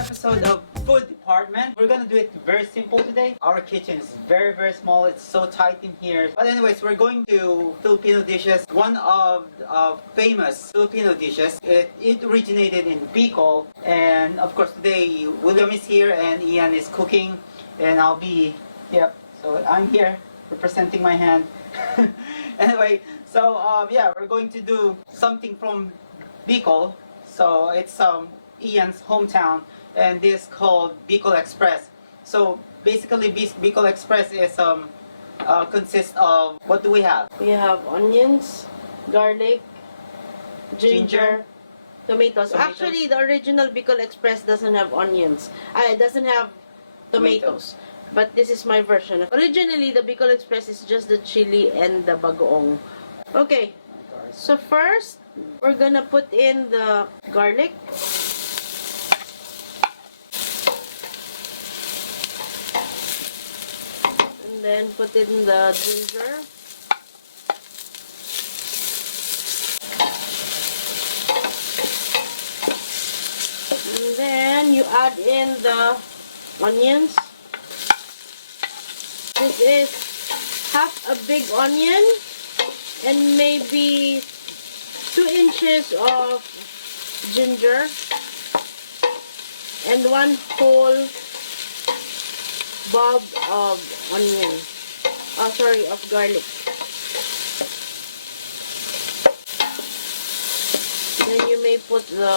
episode of Food Department. We're gonna do it very simple today. Our kitchen is very small. It's so tight in here. But anyways, we're going to Filipino dishes. One of famous Filipino dishes. It originated in Bicol, and of course today William is here and Ian is cooking, and I'll be So I'm here representing my hand. Anyway, so yeah, we're going to do something from Bicol. So it's Ian's hometown, and this is called Bicol Express. So basically, Bicol Express is consists of, what do we have? We have onions, garlic, ginger, tomatoes. Actually, the original Bicol Express doesn't have onions. It doesn't have tomatoes. But this is my version. Originally, the Bicol Express is just the chili and the bagoong. Okay, so first, we're gonna put in the garlic. And then put in the ginger. And then you add in the onions. This is half a big onion and maybe 2 inches of ginger and 1 whole bulb of onion. Of garlic. Then you may put the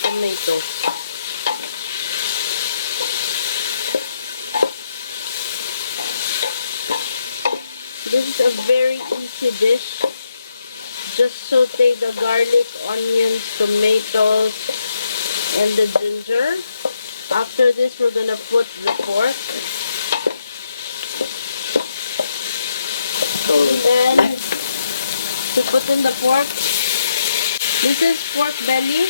tomatoes. This is a very easy dish. Just saute the garlic, onions, tomatoes, and the ginger. After this, we're gonna put the pork. And then, to put in the pork, this is pork belly.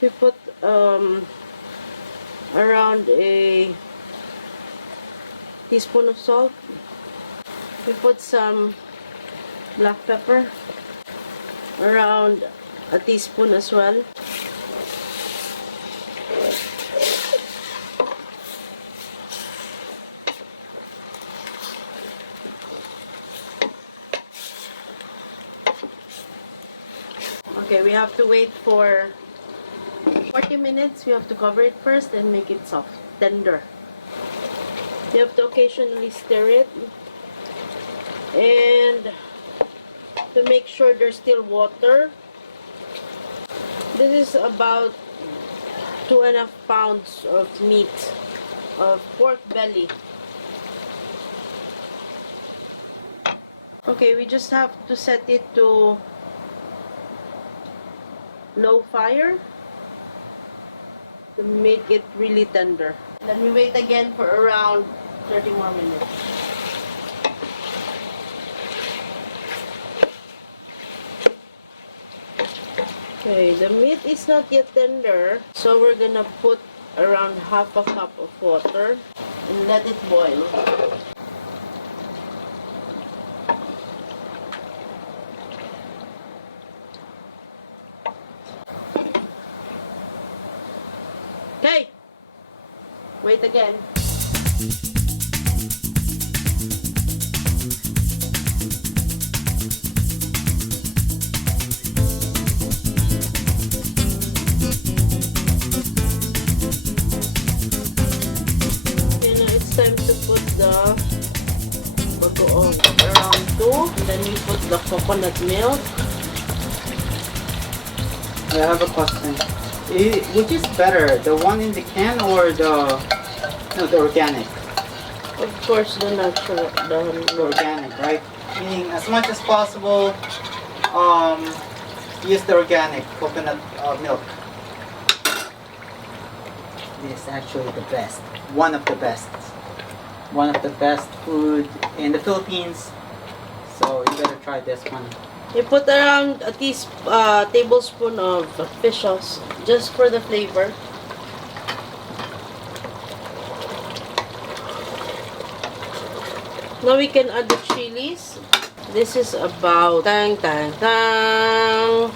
We put around a teaspoon of salt. We put some black pepper, around a teaspoon as well. Okay, we have to wait for 40 minutes. We have to cover it first and make it soft, tender. You have to occasionally stir it, and to make sure there's still water. This is about 2.5 pounds of meat, of pork belly. Okay, we just have to set it to low fire to make it really tender. Then we wait again for around 30 more minutes. Okay, the meat is not yet tender, so we're gonna put around half a cup of water and let it boil. Okay, wait again. It's time to put the bagoong around 2, and then we put the coconut milk. I have a question. Which is better, the one in the can or the organic? Of course, the natural, The organic, right? Meaning, as much as possible, use the organic coconut milk. This is actually the best. One of the best. One of the best food in the Philippines. So you better try this one. You put around a tablespoon of fish sauce just for the flavor. Now we can add the chilies. This is about tang tang tang.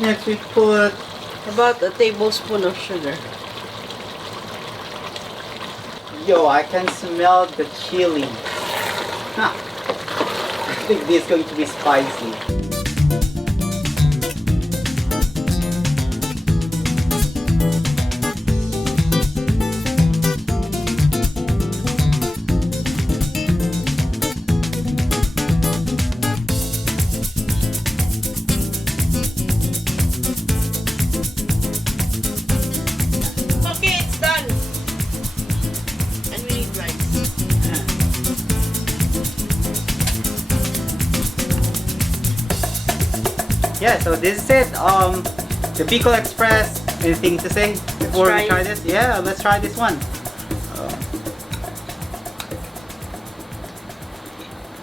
Next we put About a tablespoon of sugar. Yo, I can smell the chili. Huh. I think this is going to be spicy. Okay, it's done. And we need rice. Yeah, so this is it. The Bicol Express. Anything to say before we try this? Yeah, let's try this one.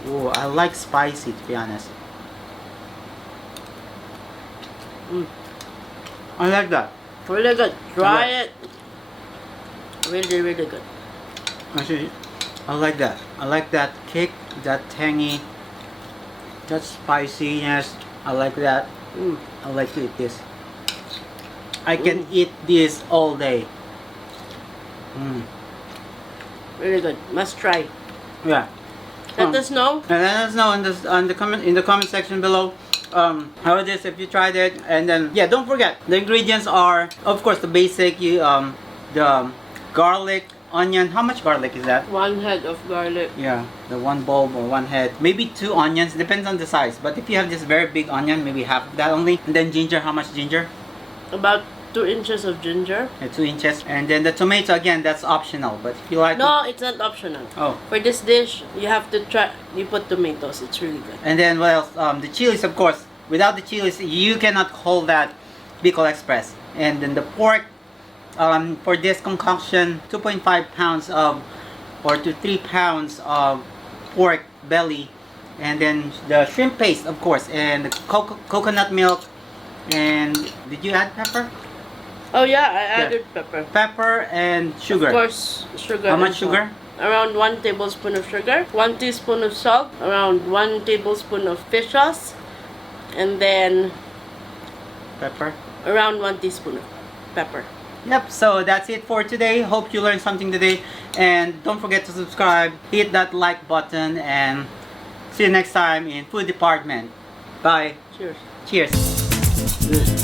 Oh, I like spicy, to be honest. I like that. Really good. Try it. Really, really good. Actually, I like that. I like that kick, that tangy, that spiciness. I like that. I like to eat this. I can eat this all day. Really good. Must try. Yeah. Let us know. And let us know in the comment section below how it is if you tried it. And then yeah, don't forget the ingredients are of course the basic. The garlic, onion. How much garlic is that? 1 head of garlic. Yeah, the one bulb or one head. Maybe 2 onions, depends on the size. But if you have this very big onion, maybe half of that only. And then ginger, how much ginger? About 2 inches of ginger. 2 inches. And then the tomato, again, that's optional. But if you like No, it's not optional. Oh. For this dish, you have to try. You put tomatoes. It's really good. And then what else? The chilies, of course. Without the chilies, you cannot call that Bicol Express. And then the pork, for this concoction, 2.5 pounds of, or to 3 pounds of pork belly. And then the shrimp paste, of course. And the coconut milk. And did you add pepper? Oh yeah, I added pepper. Pepper and sugar. Of course, sugar. How much and salt. sugar? Around 1 tablespoon of sugar, 1 teaspoon of salt, around 1 tablespoon of fish sauce, and then Pepper. around 1 teaspoon of pepper. Yep, so that's it for today. Hope you learned something today. And don't forget to subscribe, hit that like button, and see you next time in Food Department. Bye. Cheers. Cheers.